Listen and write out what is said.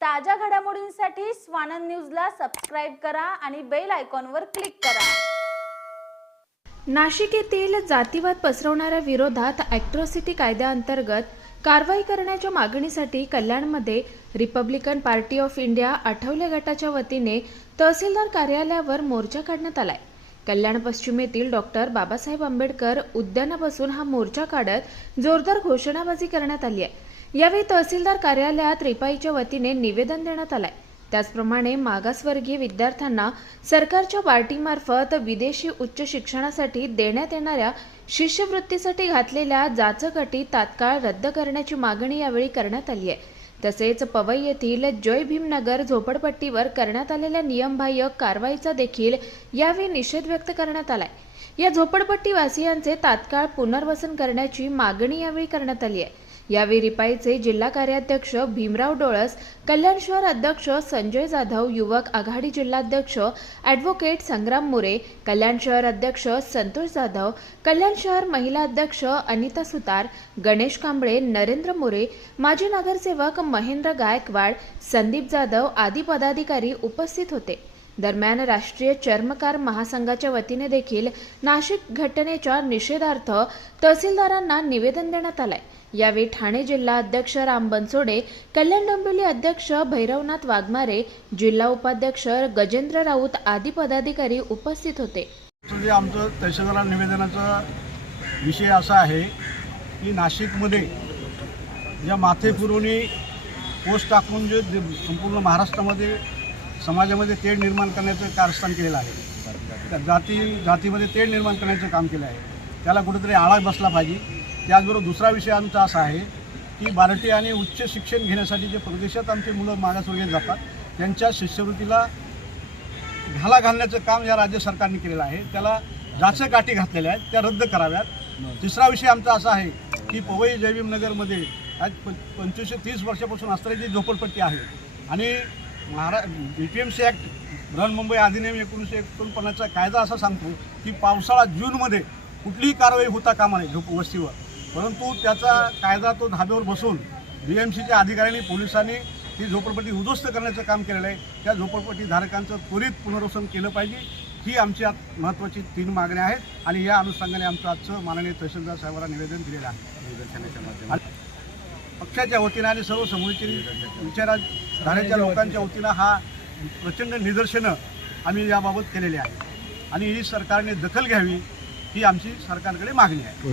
ताज्या घडामोडींसाठी स्वानंद न्यूजला सबस्क्राईब करा आणि बेल आयकॉनवर क्लिक करा. नाशिक येथील जातीवाद पसरवणाऱ्या विरोधात ॲक्ट्रॉसिटी कायद्याअंतर्गत कारवाई करण्याच्या मागणीसाठी कल्याणमध्ये Republican Party of India Athawale गटाच्या वतीने तहसीलदार कार्यालयावर मोर्चा काढण्यात आलाय. कल्याण पश्चिमेतील डॉक्टर बाबासाहेब आंबेडकर उद्यानापासून हा मोर्चा काढत जोरदार घोषणाबाजी करण्यात आली आहे. यावेळी तहसीलदार कार्यालयात रिपाईच्या वतीने निवेदन देण्यात आलंय. त्याचप्रमाणे मागासवर्गीय विद्यार्थ्यांना सरकारच्या पार्टीमार्फत विदेशी उच्च शिक्षणासाठी देण्यात येणाऱ्या शिष्यवृत्तीसाठी घातलेल्या जाचक अटी तात्काळ रद्द करण्याची मागणी यावेळी करण्यात आली आहे. तसेच पवई येथील जय भीमनगर झोपडपट्टीवर करण्यात आलेल्या नियमबाह्य कारवाईचा देखील यावेळी निषेध व्यक्त करण्यात आलाय. या झोपडपट्टीवासियांचे तात्काळ पुनर्वसन करण्याची मागणी यावेळी करण्यात आली आहे. यावेळी रिपाईचे जिल्हा कार्याध्यक्ष भीमराव डोळस कल्याण शहर अध्यक्ष संजय जाधव युवक आघाडी जिल्हाध्यक्ष ॲडव्होकेट संग्राम मोरे कल्याण शहर अध्यक्ष संतोष जाधव कल्याण शहर महिला अध्यक्ष अनिता सुतार गणेश कांबळे नरेंद्र मोरे माजी नगरसेवक महेंद्र गायकवाड संदीप जाधव आदी पदाधिकारी उपस्थित होते. दरम्यान राष्ट्रीय चर्मकार महासंघाच्या वतीने देखील नाशिक घटनेच्या निषेधार्थ तहसीलदारांना निवेदन देण्यात आलंय. यावेळी ठाणे जिल्हा अध्यक्ष राम बनसोडे कल्याण डोंबिवली अध्यक्ष भैरवनाथ वाघमारे जिल्हा उपाध्यक्ष गजेंद्र राऊत आदी पदाधिकारी उपस्थित होते. आमचं तहसीलदार निवेदनाचा विषय असा आहे की नाशिकमध्ये ज्या माथेपुरवणी पोस्ट टाकून जे संपूर्ण महाराष्ट्रामध्ये समाजामध्ये तेढ निर्माण करण्याचं कारस्थान केलेलं आहे. त्या जाती जातीमध्ये तेढ निर्माण करण्याचं काम केलं आहे. त्याला कुठेतरी आळा बसला पाहिजे. त्याचबरोबर दुसरा विषय आमचा असा आहे की बाराटी आणि उच्च शिक्षण घेण्यासाठी जे परदेशात आमचे मुलं मागासवर्गीय जातात त्यांच्या शिष्यवृत्तीला घाला घालण्याचं काम या राज्य सरकारने केलेलं आहे. त्याला जाचक गाठी घातलेल्या आहेत त्या रद्द कराव्यात. तिसरा विषय आमचा असा आहे की पवई जयभीमनगरमध्ये आज पं पंचवीसशे तीस वर्षापासून असणारी जी झोपडपट्टी आहे. आणि महारा B P M C act Brihanmumbai अधिनियम एकोणीसशे एकोणपन्नासचा कायदा असा सांगतो की पावसाळा जूनमध्ये कुठलीही कारवाई होता कामा नये झोप वस्तीवर. परंतु त्याचा कायदा तो धाब्यावर बसून बी एम सीच्या अधिकाऱ्यांनी पोलिसांनी ती झोपडपट्टी उद्ध्वस्त करण्याचं काम केलेलं आहे. त्या झोपडपट्टी धारकांचं त्वरित पुनर्वसन केलं पाहिजे. ही आमची आत महत्त्वाची तीन मागण्या आहेत आणि या अनुषंगाने आमचं आजचं माननीय तहसीलदार साहेबांना निवेदन दिलेलं आहे. आणि पक्षाच्या वतीनं आणि सर्व समूहाची विचारधारेच्या लोकांच्या वतीनं हा प्रचंड निदर्शनं आम्ही याबाबत केलेली आहे आणि ही सरकारने दखल घ्यावी ही आमची सरकारकडे मागणी आहे.